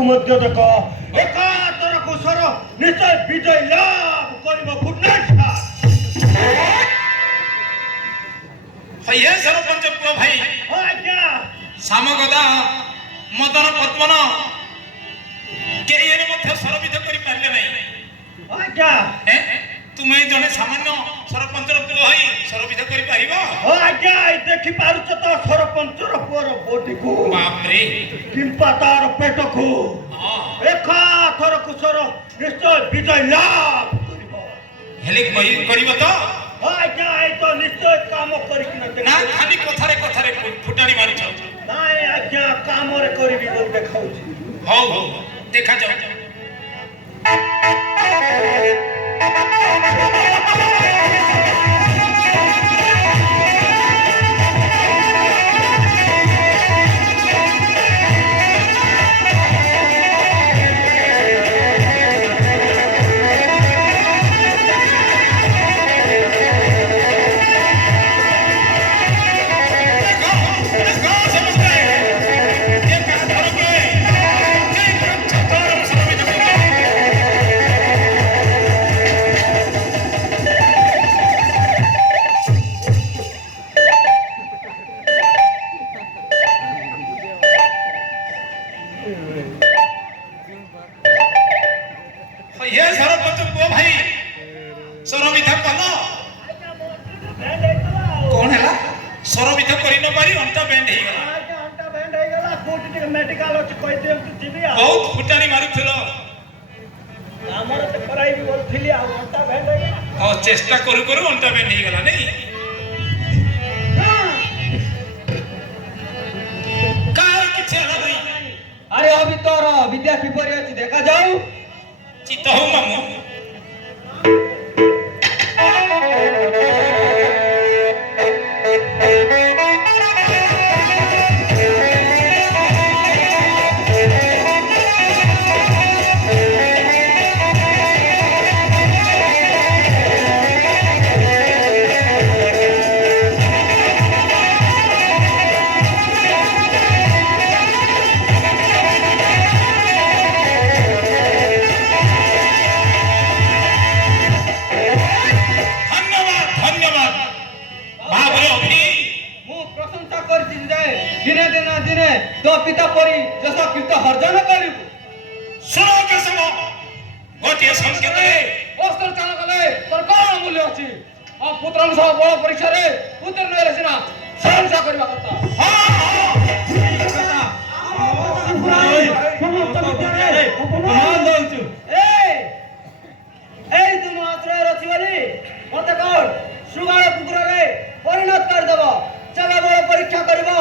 को मध्य देख एकातर कुशर निश्चय विजय लाभ करिब गुणनाथ ये सरपंच पुओ भाई आज्ञा सामगदा मदन पद्मन के एने मध्य सरबिध करि पारले नै आज्ञा तुमे जने सामान्य सरपंच पुओ होई सरबिध करि पारिबो आज्ञा देखि पारुछ तो सरपंच पुओर बॉडी को बाप रे किंपा तार पेट को एकातर कुशर निश्चय विजय लाभ करिब हेले करिबो तो आज्ञा तो निश्चय काम करिकिना ना खाली कथारे फुटाणी मारिछ नाय आज्ञा काम रे करिबी बोल देखाउछी हो देखा जाऊ ये सरपंच पुओ भाई सरबिधा कल कौन है सरबिधा करि न पारी अंटा बैंड हे गला अंटा बैंड हे गला कोटी टिक मेडिकल अछि कहि देम तू जीबी आ बहुत फुटाणी मारुथिलो हमर त कराई भी बोलथिली आ अंटा बैंड हे गला ओ चेष्टा करू अंटा बैंड हे गला नहीं कार किछ हला नहीं अरे अभी तोर विद्या किपरि अछि देखा जाऊ चित्त हो मामू तो पिता परी जसा कीर्त हर्जन करिबु सुनो के सुनो गोटिए संकेत वस्त्र चाल गले तर कोन मूल्य अछि आ पुत्रन सब बड़ परीक्षा रे पुत्र नै रसिना संसा करबा करता हां मान दउछु ए तुम आश्रय रछि बली मते कोन सुगाळ पुत्र रे परिणत कर देबो चला बड़ परीक्षा करबो